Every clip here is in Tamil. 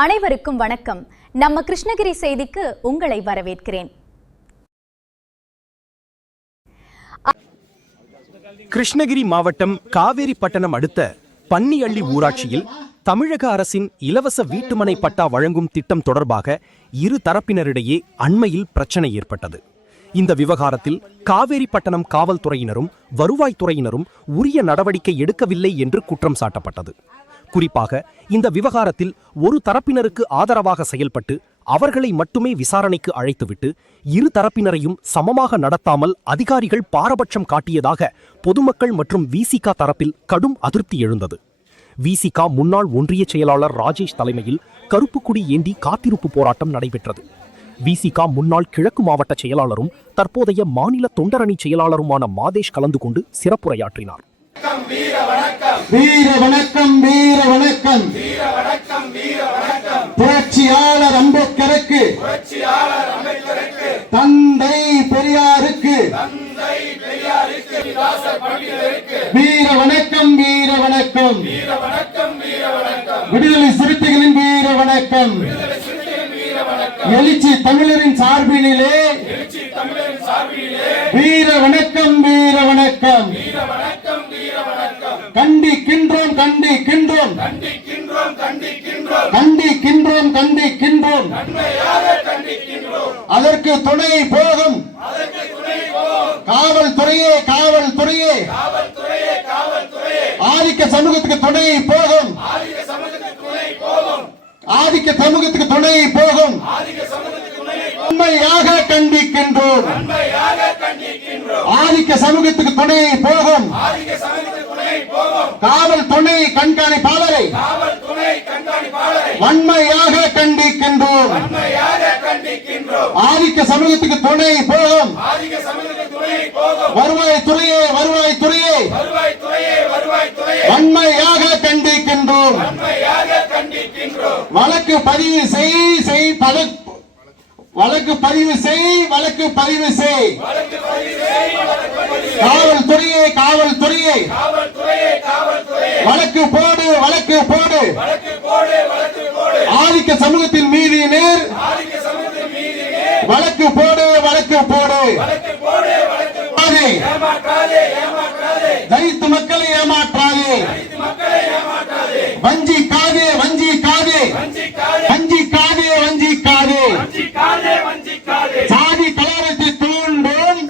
அனைவருக்கும் வணக்கம். நம்ம கிருஷ்ணகிரி செய்திக்கு உங்களை வரவேற்கிறேன். கிருஷ்ணகிரி மாவட்டம் காவேரிப்பட்டணம் அடுத்த பன்னியள்ளி ஊராட்சியில் தமிழக அரசின் இலவச வீட்டுமனை பட்டா வழங்கும் திட்டம் தொடர்பாக இரு தரப்பினரிடையே அண்மையில் பிரச்சனை ஏற்பட்டது. இந்த விவகாரத்தில் காவேரிப்பட்டணம் காவல்துறையினரும் வருவாய்த்துறையினரும் உரிய நடவடிக்கை எடுக்கவில்லை என்று குற்றம் சாட்டப்பட்டது. குறிப்பாக இந்த விவகாரத்தில் ஒரு தரப்பினருக்கு ஆதரவாக செயல்பட்டு அவர்களை மட்டுமே விசாரணைக்கு அழைத்துவிட்டு இரு தரப்பினரையும் சமமாக நடத்தாமல் அதிகாரிகள் பாரபட்சம் காட்டியதாக பொதுமக்கள் மற்றும் விசிக தரப்பில் கடும் அதிருப்தி எழுந்தது. விசிக முன்னாள் ஒன்றிய செயலாளர் ராஜேஷ் தலைமையில் கருப்பு கொடி ஏந்தி காத்திருப்பு போராட்டம் நடைபெற்றது. விசிக முன்னாள் கிழக்கு மாவட்ட செயலாளரும் தற்போதைய மாநில தொண்டரணி செயலாளருமான மாதேஷ் கலந்து கொண்டு சிறப்புரையாற்றினார். வீர வணக்கம் வீர வணக்கம் வீர வணக்கம் புரட்சியாளர் அம்பேத்கருக்கு தந்தை பெரியாருக்கு வீர வணக்கம் வீர வணக்கம் விடுதலை சிறுத்தைகளின் வீர வணக்கம் எழுச்சி தமிழரின் சார்பினிலே வீர வணக்கம் வீர வணக்கம் கண்டிக்கின்றோம் கண்டிக்கின்றோம் கண்டிக்கின்றோம் கண்டிக்கின்றோம் அதற்கு துணை போகும் காவல்துறையே காவல்துறையே ஆதிக்க சமூகத்துக்கு துணை போகும் ஆதிக்க சமூகத்துக்கு துணை போகும் உண்மையாக கண்டிக்கின்றோம் ஆதிக்க சமூகத்துக்கு துணை போகும் காவல் துணை கண்காணிப்பாளரை வன்மையாக கண்டிக்கின்றோம் ஆதிக்க சமூகத்துக்கு துணை போகும் வருவாய்த்துறையே வருவாய்த்துறையே வன்மையாக கண்டிக்கின்றோம் வழக்கு பதிவு செய் வழக்கு பதிவு செய் வழக்கு பதிவு செய் காவல்துறையே காவல்துறையே வழக்கு போடு வழக்கு போடு ஆதிக்க சமூகத்தின் மீது நேர் வழக்கு போடு வழக்கு போடு தலித்து மக்களை ஏமாற்றாதே வஞ்சிக்காதே வஞ்சிக்காதே வஞ்சிக்காதே வஞ்சிக்காதே சாதி கலவரத்தை தூண்டும்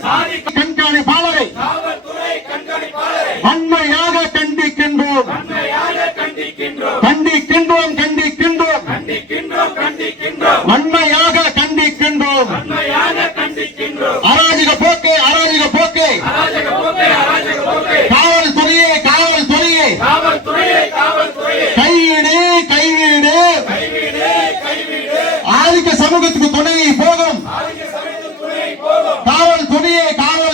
கண்காணிப்பாளரை வன்மையாக கண்டிக்கின்றோம் கண்டிக்கின்றோம் கண்டிக்கின்றோம் வன்மையாக கண்டிக்கின்றோம் அராஜக போக்கே அராஜக போக்கே காவல்துறையே காவல்துறையே கைவிடு கைவிடு ஆதிக்க சமூகத்துக்கு துணை போகும் காவல்துறையே காவல்